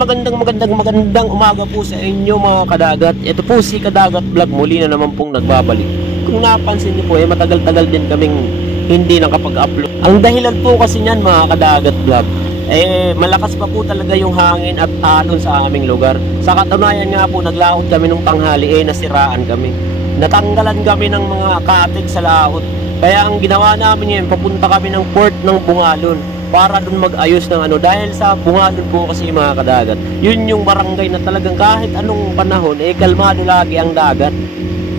magandang umaga po sa inyo mga kadagat. Ito po si Kadagat Vlog, muli na naman pong nagbabalik. Kung napansin niyo po matagal-tagal din kaming hindi nakapag-upload. Ang dahilan po kasi niyan mga Kadagat Vlog, malakas pa po talaga yung hangin at alon sa aming lugar. Sa katunayan nga po, naglaot kami nung tanghali, nasiraan kami. Natanggalan kami ng mga katig sa laot. Kaya ang ginawa namin ngayon, papunta kami ng port ng Bungalon para dun mag-ayos ng dahil sa Bungalon po kasi mga kadagat, yun yung barangay na talagang kahit anong panahon kalmado lagi ang dagat.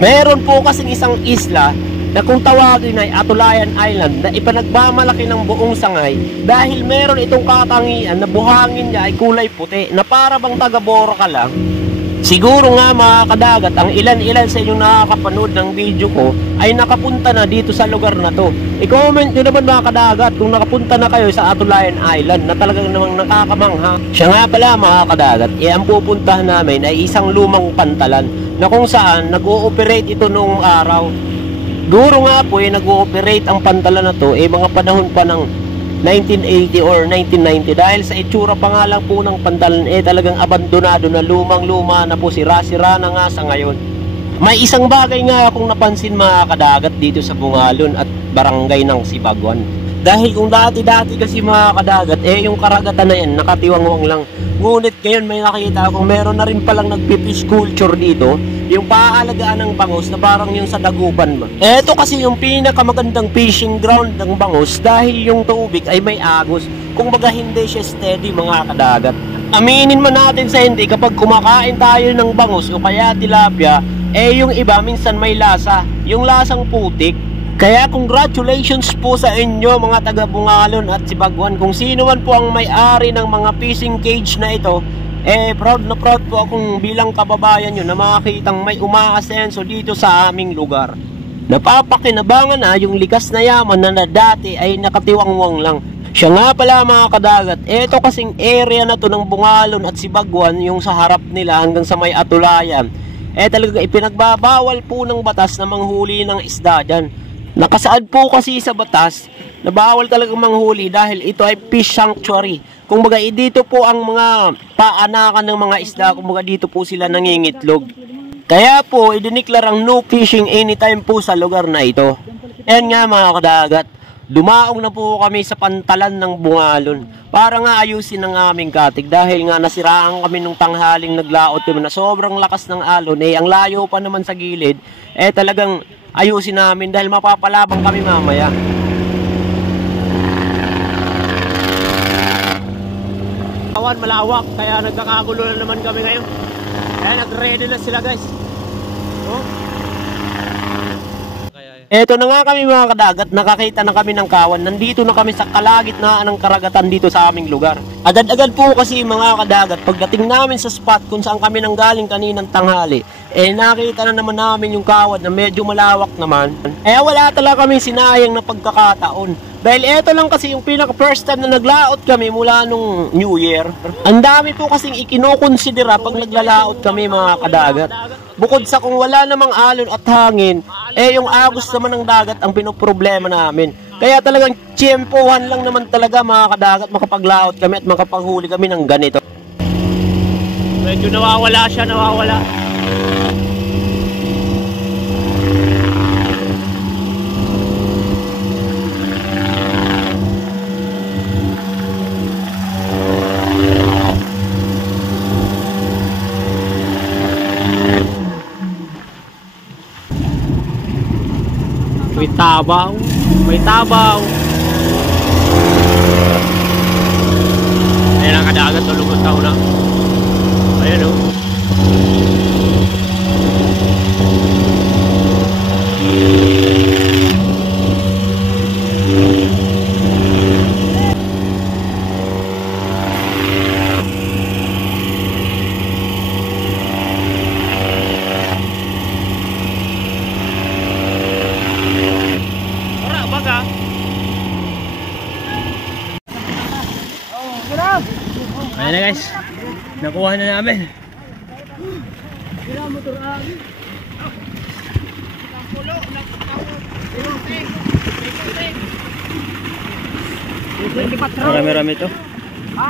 Meron po kasing isang isla na kung tawagin ay Atulayan Island na ipanagmamalaki ng buong sangay dahil meron itong katangian na buhangin niya ay kulay puti na para bang taga-Boro ka lang. Siguro nga mga kadagat, ang ilan-ilan sa inyong nakakapanood ng video ko ay nakapunta na dito sa lugar na to. I-comment nyo naman mga kadagat kung nakapunta na kayo sa Atulayan Island na talagang namang nakakamangha. Siya nga pala mga kadagat, ang pupuntahan namin ay isang lumang pantalan na kung saan nag-ooperate ito noong araw. Siguro nga po nag-ooperate ang pantalan na to mga panahon pa ng 1980 or 1990 dahil sa itsura pa nga lang po ng pantalan talagang abandonado na, lumang-luma na po, sira-sira na nga sa ngayon. May isang bagay nga akong napansin mga kadagat dito sa Bungalon at barangay ng Sibaguan. Dahil kung dati-dati kasi mga kadagat yung karagatan na yan nakatiwangwang lang. Ngunit ngayon may nakita akong meron na rin palang nagpifish culture dito, yung paaalagaan ng bangus na parang yung sa dagupan ba. Ito kasi yung pinakamagandang fishing ground ng bangus dahil yung tubig ay may agos. Kung baga hindi siya steady mga kadagat. Aminin man natin sa hindi, kapag kumakain tayo ng bangus o kaya tilapia, yung iba minsan may lasa, yung lasang putik. Kaya congratulations po sa inyo mga taga Bungalon at Sibaguan. Kung sino man po ang may-ari ng mga fishing cage na ito, proud na proud po akong bilang kababayan nyo na makakitang may umaasenso dito sa aming lugar. Napapakinabangan na yung likas na yaman na dati ay nakatiwangwang lang. Siya nga pala mga kadagat, ito kasing area na to ng Bungalon at Sibaguan, yung sa harap nila hanggang sa may Atulayan, talaga ipinagbabawal po ng batas na manghuli ng isda dyan. Nakasaad po kasi sa batas na bawal talagang manghuli dahil ito ay fish sanctuary. Kung baga dito po ang mga paanakan ng mga isda, kung baga dito po sila nangingitlog. Kaya po idiniklarang no fishing anytime po sa lugar na ito. Yan nga mga kadagat, dumaong na po kami sa pantalan ng Bungalon para nga ayusin ang aming katig dahil nga nasiraan kami nung tanghaling naglaot na sobrang lakas ng alon. Ang layo pa naman sa gilid, talagang ayusin namin dahil mapapalabang kami mamaya. Awan malawak kaya nagkakagulo na naman kami ngayon. Kaya nag-ready na sila guys. Eto na nga kami mga kadagat, nakakita na kami ng kawan. Nandito na kami sa kalagitnaan ng karagatan dito sa aming lugar. Agad-agad po kasi mga kadagat, pagdating namin sa spot kung saan kami nanggaling kaninang tanghali, nakita na naman namin yung kawan na medyo malawak naman. Wala talaga kami sinayang na pagkakataon. Dahil eto lang kasi yung pinaka first time na naglaot kami mula nung New Year. Ang dami po kasing ikinokonsidera pag naglalaot kami mga kadagat. Bukod sa kung wala namang alon at hangin, yung agos naman ng dagat ang pinoproblema namin. Kaya talagang tiyempohan lang naman talaga mga kadagat makapaglaot kami at makapaghuli kami ng ganito. Medyo nawawala siya, nawawala. May tabaw, may tabaw. Ayan ang kadagat, tulungan tao na. Ayan o. Ayan na guys, nakuha na namin. Marami-rami ito. Ha?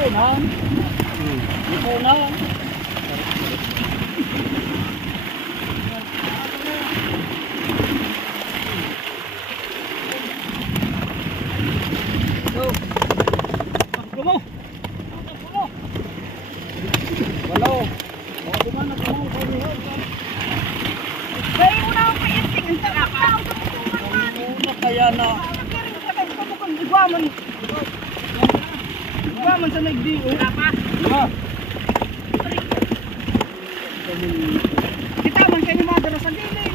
Lipunan. Lipunan. Takbo mo. Walo. Di mana kamu Bayi mo na ako kayanting. Ang sarap na ako sa kutuman. Una kaya na. Iguaman sa nagdiyo. Apa? Kita man kayo madara sa dili.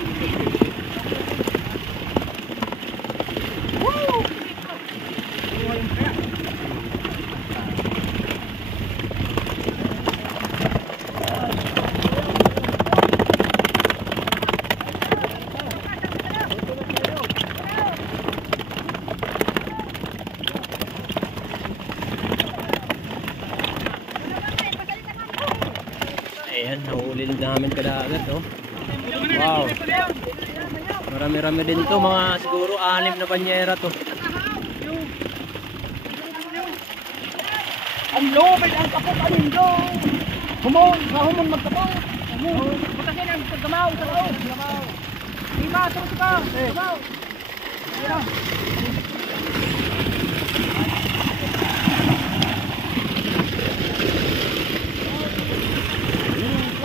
Woo! Ayan, nahuli namin kadagat, oh. Wow. Marami-rami din to, mga siguro 6 na banyera to. Ang lobay ang kapot alindo. Humon, humon magkapot. Butasin ang pagkamaw sa loob. Lima, turot ka. Kamaw.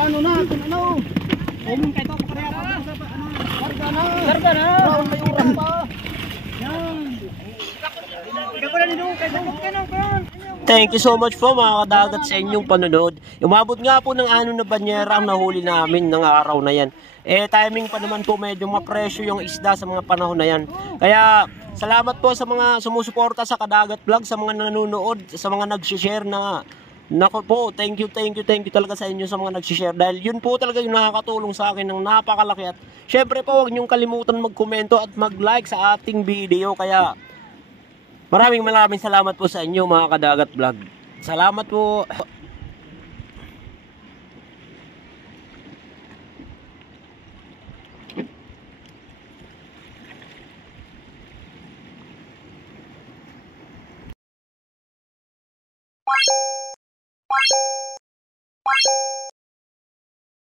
Plano na, kung ano. Umong kayo pa kaya pa. Larga na. Larga na. Brown may urang pa. Yan. Ikaw na nito. Kaya sabot ka na. Thank you so much po mga kadagat sa inyong panonood. Umabot nga po ng 6 na banyera ang nahuli namin ng araw na yan. Timing pa naman po medyo mapresyo yung isda sa mga panahon na yan. Kaya salamat po sa mga sumusuporta sa Kadagat Vlog, sa mga nanonood, sa mga nag-share na nako po, thank you talaga sa inyo sa mga nag-share. Dahil yun po talaga yung nakakatulong sa akin ng napakalaki. At syempre po huwag niyong kalimutan mag-komento at mag-like sa ating video. Kaya maraming salamat po sa inyo mga Kadagat Vlog. Salamat po.